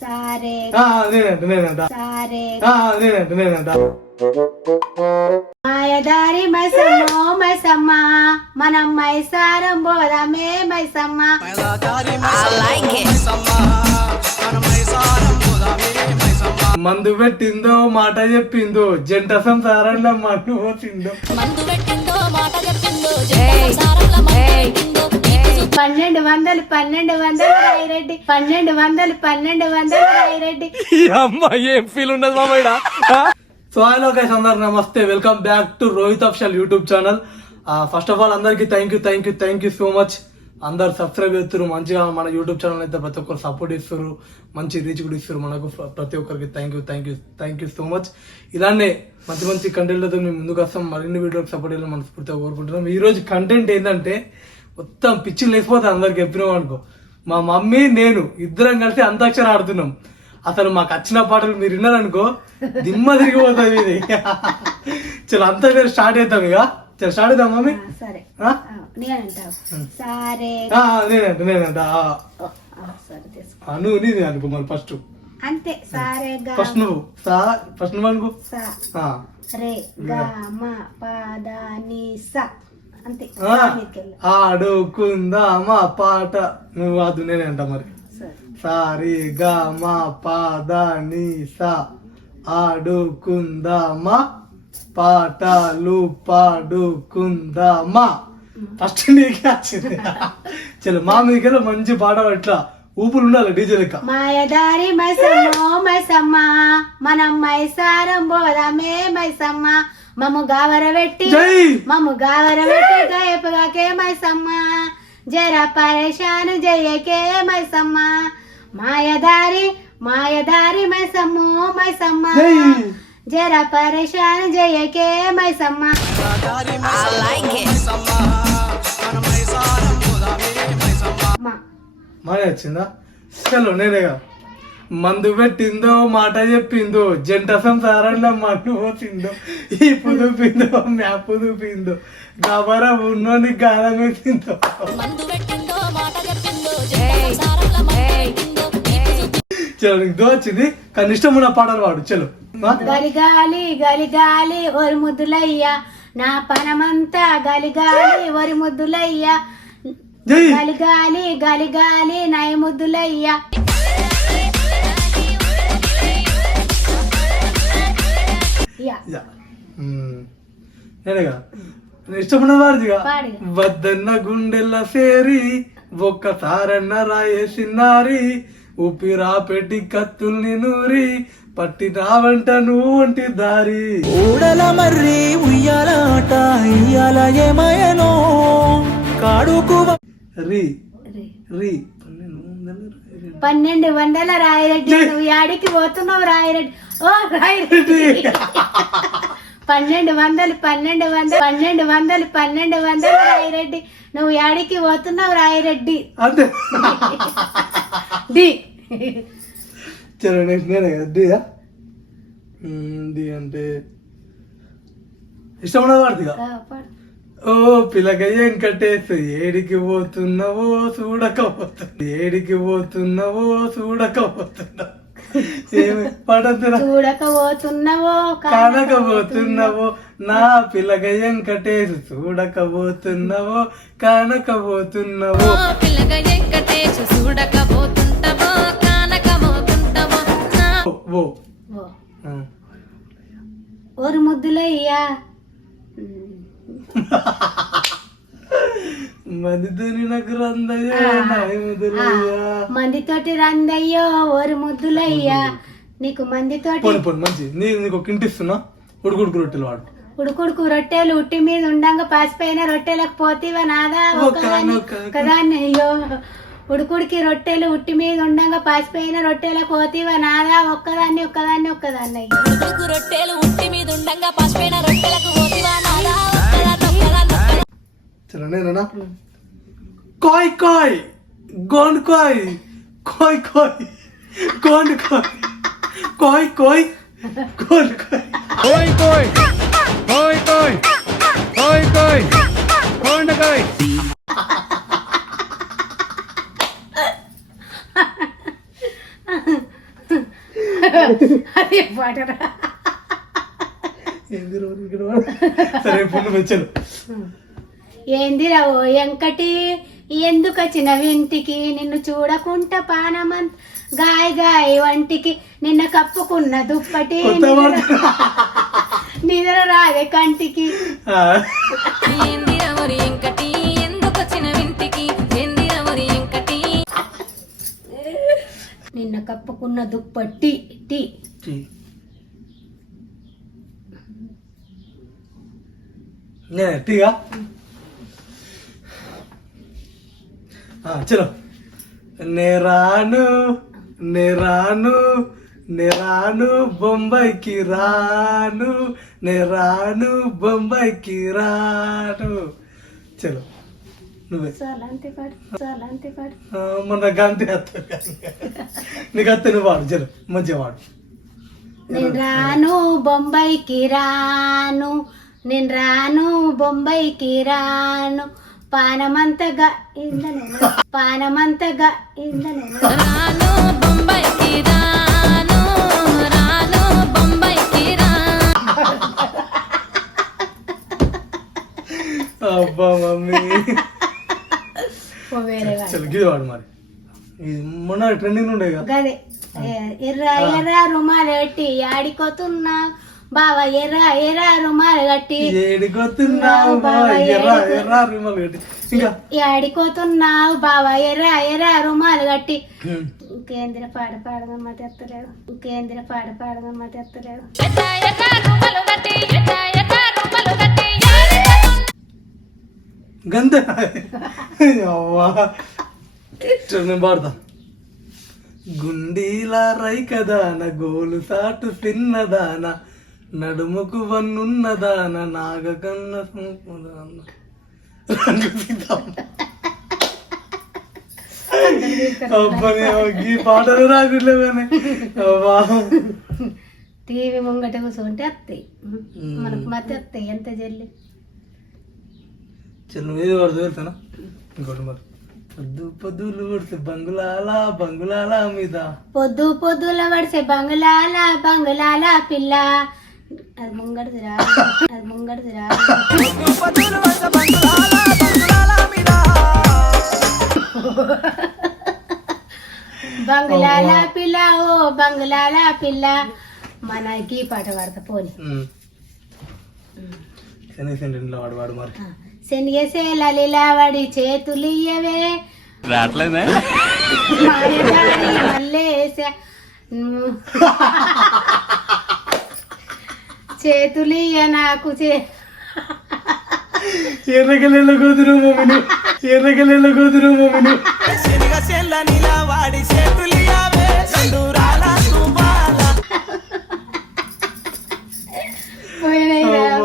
సారే నేనంట సారే నేనంట మాయదారి మైసమ్మో మైసమ్మ మనం మైసారం పోదామే మైసమ్మ. మందు పెట్టిందో మాట చెప్పిందో జంట సంసారంలో మన్ను పోసిందో. మందు పెట్టిందో మాట చెప్పిందో సారంలో పెట్టిందో 1200 రాయిరెడ్డి 1200 రాయిరెడ్డి. అమ్మాయి ఏం ఫీల్ ఉండదు మామయ్య. సో హలో గైస్, అందరు నమస్తే, welcome back to Rohit official YouTube channel. First of all అందరికి థ్యాంక్ యూ సో మచ్. అందరు సబ్స్క్రైబ్ చేస్తారు, మంచిగా మన యూట్యూబ్ ఛానల్ అయితే ప్రతి ఒక్కరు సపోర్ట్ ఇస్తారు, మంచి రీచ్ కూడా ఇస్తారు మనకు. ప్రతి ఒక్కరికి థ్యాంక్ యూ సో మచ్. ఇలానే మంచి కంటెంట్లతో మేము ముందుకు వస్తాం. మరిన్ని వీడియోకి సపోర్ట్ చేయాలని మనస్ఫూర్తిగా కోరుకుంటున్నాం. ఈ రోజు కంటెంట్ ఏంటంటే మొత్తం పిచ్చి లేకపోతే అందరికి చెప్పినాం అనుకో, మా మమ్మీ నేను ఇద్దరం కలిసి అంతాక్షరి ఆడుతున్నాం. అసలు మాకు వచ్చిన పాటలు మీరు విన్నారనుకో దిమ్మ తిరిగిపోతుంది ఇది. చలో అంతాక్షరి స్టార్ట్ అవుతాం. ఇక చలో స్టార్ట్ అవుతాం మమ్మీ. సరే సారే నేనంట నువ్వు నీది అనుకో మరి ఫస్ట్. అంతే సారే ఫస్ట్ నువ్వు అనుకో. రే గా మా పద ని స అంతే. ఆడుకుందామా పాట నువ్వు అది నేనంట మరి. సారీ గా మా పద ని స ఆడుకుందామా పాటలు పాడుకుందామా. ఫస్ట్ నీకే వచ్చింది. చలో మా మీకెళ్ళి మంచి పాట ఎట్లా ఊపులు ఉండాలి డీజే లెక్క. మాయదారి మైసమ్మో మైసమ్మ మనం మైసారం పోదామే మైసమ్మ. మమ్ము గావర పెట్టి గాయపుగాకే మైసమ్మ. జరా పరేషాన్ జయ్యకే మైసమ్మ. మాయదారి మైసమ్మో మైసమ్మ జరా పరేషాన్ జయ్యకే మైసమ్మ. మానే వచ్చిందా? చలో నేనేగా. మందు పెట్టిందో మాట చెప్పిందో జంట సంసారంలో మన్ను పోసిందో. ఈ పుదుపిందో మ్యాప్ చూపిందో గబర ఉన్నోని గాలం వేసిందో. చలో నీకు దోచింది కానీ ఇష్టం ఉన్న పాటలు పాడు. చలో గలిగాలి ఒరి ముద్దులయ్యా నా పనమంతా గలిగాలి ఒరి ముద్దులయ్యా. గలిగాలి నయ ముద్దులయ్యా. నేనేగా ఇష్టపడిన వారిదిగా. వద్దన్న గుండెల్ల సేరి ఒక్కసారన్న రాయేసినారి ఊపిరా పెట్టి కత్తుల్ని నూరి పట్టి రావంట నువ్వు వంటి దారి. ఊడల మర్రి ఉయ్యాలాట ఇయ్యాల ఏమయనో కాడుకు రీ రీ 1200 రాయిరెడ్డి. నువ్వు యాడికి పోతున్నావు రాయిరెడ్డి? ఓ రాయిరెడ్డి 1200 రాయిరెడ్డి. నువ్వు యాడికి పోతున్నావు రాయిరెడ్డి? అంతే. చలో నెక్స్ట్ నేనే కదా. డి అంటే ఇష్టమైన వాడిదిగా. ఓ పిల్లక వెంకటేశ్ ఏడికి పోతున్నావో చూడకపోతున్నావు ఏమి పడతున్నా చూడకపోతున్నావో కానకపోతున్నావో నా పిల్లక వెంకటేశ్ చూడకపోతున్నావో కానకపోతున్నావో. ఓరు ముద్దులయ్యా మందితోని నాకు రందయ్యో మందితోటి రందయ్యో ఓరు ముద్దులయ్యా. నీకు మందితోటి మంచి నీకు ఒక ఇంటిస్తున్నా. ఉడుకుడుకు రొట్టెలు వాడు. ఉడుకుడుకు రొట్టెలు ఉట్టి మీద ఉండంగా పాసిపోయిన రొట్టెలకు పోతీవా నాదా ఒకదాన్ని. అయ్యో ఉడుకుడికి రొట్టెలు ఉట్టి మీద ఉండంగా పాసిపోయిన రొట్టెలకు పోతీవా నాదా ఒక్కదాన్ని. రొట్టెలు ఉట్టి మీద ఉండంగా పాసిపోయిన రొట్టెలకు పోతీవా నాదా. చలో నేనా. కోయ్ కోయ్ గోండ్ కోయ్ కోయ్ కోయ్ గోండ్ కోయ్ కోయ్ కోయ్ గోండ్ కోయ్ కోయ్ కోయ్ కోయ్ కోయ్ కోయ్ కోయ్ గోండ్ కోయ్. అదే పాటరా. ఏంది రోజు ఇక్కడ వాడు? సరే ఇప్పుడు వచ్చాను. ఏందిరా ఓ ఎంకటి ఎందుకొచ్చిన వింటికి, నిన్ను చూడకుంట పానమంత గాయ గాయ వంటికి, నిన్న కప్పుకున్న దుప్పటి నిద్ర రాదే కంటికి. ఏందిరవరి ఎంకటి ఎందుకొచ్చిన వింటికి, ఏందిరవరి ఎంకటి నిన్న కప్పుకున్న దుప్పటి టీ. టీగా చలో. నేరాను నేరాను నేరాను బొంబాయికి రాను, నేరాను బొంబాయికి రాను. చలో నువ్వే చాలంతే పాడు, చాలంతే పాడు. మొన్న గంతే అత్త నీకు అత్త నువ్వు వాడు. చలో మంచిగా వాడు. నేను రాను బొంబాయికి రాను, నేను రాను బొంబాయికి రాను, పానమంతగా ఇందనేనా, పానమంతగా ఇందనేనా. రాను బొంబాయికి రాను, రాను బొంబాయికి రాను. అబ్బా మమ్మీ. ఓ వేరే వాడు. చలో గిది వాడు మరి. ఇది మొన్న ట్రెండింగ్ ఉండే కదా. గదే ఎర్ర ఎర్ర రుమాలు కట్టి ఆడిపోతున్నా బావ, ఎర్ర ఎర్ర రుమాలు కట్టి ఏడిపోతున్నావు బావ, ఎర్ర ఎర్ర రుమాలు కట్టి. ఇంకా ఆడిపోతున్నావు బావ, ఎర్ర ఎర్ర రుమాలు కట్టి. కేంద్ర పాడ పాడగమ్మ తెత్తలేదు, కేంద్ర పాడ పాడగమ్మ తెత్తలేదు. ఎట్ట ఎట్ట రుమలు కట్టి, ఎట్ట ఎట్ట రుమలు కట్టి గంతే. అవ్వా నేను పాడతా. గుండీలా రైకదాన గోలు సాటు తిన్నదాన, నడుముకు వన్నున్నదాన, నాగకన్న సూపుదాన. అబ్బని ఈ పాటలు రాకులేవని. అవ్వా టీవీ ముంగట కూర్చుంటే వస్తాయి మనకు, మధ్య వస్తాయి ఎంత జల్లి. చలో ఏది పడుతుంది వెళ్తానా. ఇంకోటి మరి. పొద్దు పొద్దులు పడితే బంగుళాల బంగుళాల మీద, పొద్దు పొద్దుల పడిసే బంగుళాల బంగుళాల పిల్ల. అది ముంగడిది రా, అది ముంగడిది రా. బంగుళాల పిల్ల ఓ బంగుళాల పిల్ల. మనకి పాట పాడతా పోని. శనిసేంటి వాడు వాడు మరి. శనిగేసే లలిలావడి చేతులియవే రావట్లేదా మల్లేసే చేతులియ నాకు ఎర్రగల్లెళ్ళ కూతురు మమ్మను, ఎర్రగల్లెళ్ళ కూతురు మమ్మను.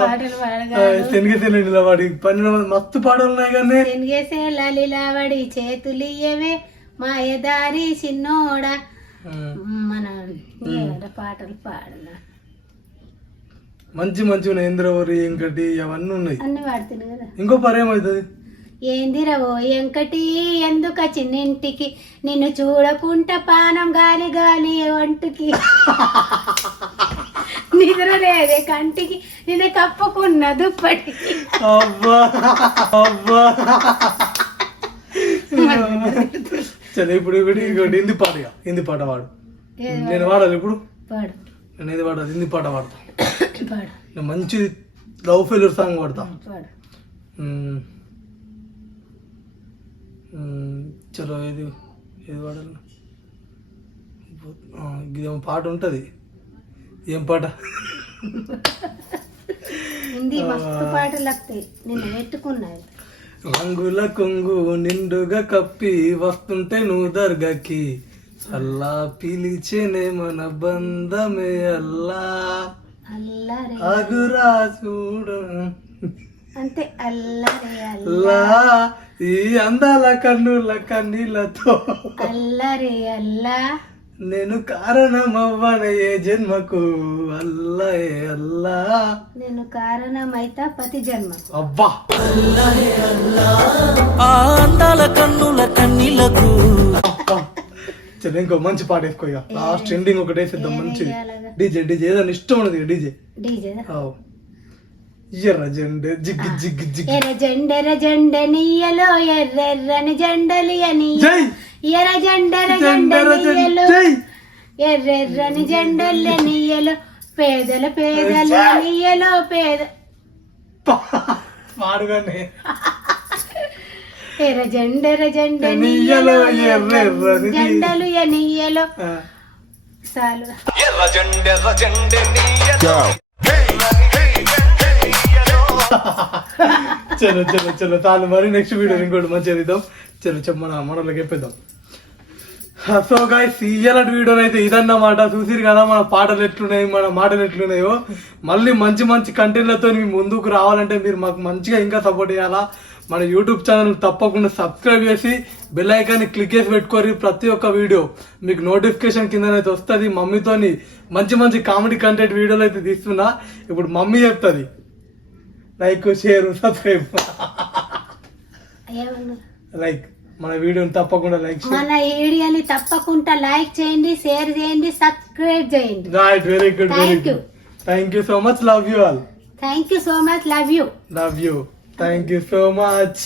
పాటలు పాడగా శనిగేసేలా వాడి 12 మస్తు పాటలు ఉన్నాయి కానీ. శనిగేసే లలిలావడి చేతులియవే మాయదారి చిన్నోడా. మన పాటలు పాడలా మంచి మంచి ఉన్నాయి. ఇంద్రవరి ఇంకటి అవన్నీ ఉన్నాయి, అన్ని పాడుతుంది కదా. ఇంకో పరేమవుతుంది. ఏందిరవో ఎంకటి ఎందుక చిన్నింటికి, నిన్ను చూడకుంట పానం గాలి గాలి వంటికి, నిద్ర లేదే కంటికి, నిన్న కప్పుకున్న దుప్పటికి. అబ్బా అబ్బా. సరే ఇప్పుడు ఇంకోటి హిందీ పాట. హిందీ పాట వాడు. నేను వాడాలి ఇప్పుడు. పాడు నేను ఏది వాడాలి? హిందీ పాట వాడతా. పాడు నేను మంచి లవ్ ఫెయిల్యూర్ సాంగ్ వాడతా. పాడు. చలో ఏది ఏది వాడాలి? ఇదేమో పాట ఉంటుంది. ఏం పాట? హిందీ మస్తు పాటలు వస్తాయి, నిన్న పెట్టుకున్నాయి. రంగుల కొంగు నిండుగా కప్పి వస్తుంటే నువ్వు దర్గాకి, అల్లా పిలిచేనే మన బంధమే అల్లా, అల్లరే అగురా చూడు అంతే అల్లరే అల్లా, ఈ అందాల కన్నుల కన్నీళ్ళతో అల్లరే అల్లా, నేను కారణమవ్వనే ఏ జన్మకు, అల్లా అల్లా, నేను కారణమైతా ప్రతి జన్మ. అబ్బా ఆ అందాల కన్నుల కన్నీలకు చలో ఇంకో మంచి పాట వేసుకో ఇక లాస్ట్ ఎండింగ్ ఒకటి వేసేద్దాం మంచిది డీజే డీజే ఏదైనా ఇష్టం ఉన్నది డీజే డీజే ఎర్ర జెండే జిగ్గి జిగ్గి జిగ్గి ఎర్ర జెండ నీయలో ఎర్రెర్రని జెండలియని జై ఎర్ర జెండెర నీయలో ఎర్రెర్రని జెండల నీయలో పేదల నీయలో పేద పాడుగానే ఎర్ర జెండ నీయలో ఎర్రెర్రని జెండలు నీయలో చాలు చలో చలో చలో చాలు మరి నెక్స్ట్ వీడియో ఇంకోటి మంచిగా ఇద్దాం చలో చెప్ప మనలోకి చెప్పేద్దాం సో గైస్ ఇయ్యాలంటి వీడియోని అయితే ఇదన్నమాట చూసిరు కదా మన పాటలు ఎట్లున్నాయి మన మాటలు ఎట్లున్నాయో మళ్ళీ మంచి మంచి కంటెంట్లతో మీ ముందుకు రావాలంటే మీరు మాకు మంచిగా ఇంకా సపోర్ట్ చేయాలా మన యూట్యూబ్ ఛానల్ తప్పకుండా సబ్స్క్రైబ్ చేసి బెల్ ఐకాన్ని క్లిక్ చేసి పెట్టుకోరి ప్రతి ఒక్క వీడియో మీకు నోటిఫికేషన్ కిందనైతే వస్తుంది మమ్మీతోని మంచి మంచి కామెడీ కంటెంట్ వీడియోలు అయితే తీస్తున్నా ఇప్పుడు మమ్మీ చెప్తుంది లైక్ షేర్ సబ్స్క్రైబ్ లైక్ మన వీడియోని తప్పకుండా లైక్ మన వీడియోని తప్పకుండా లైక్ చేయండి షేర్ చేయండి సబ్స్క్రైబ్ చేయండి right very good very good thank you so much love you all thank you so much love you thank you so much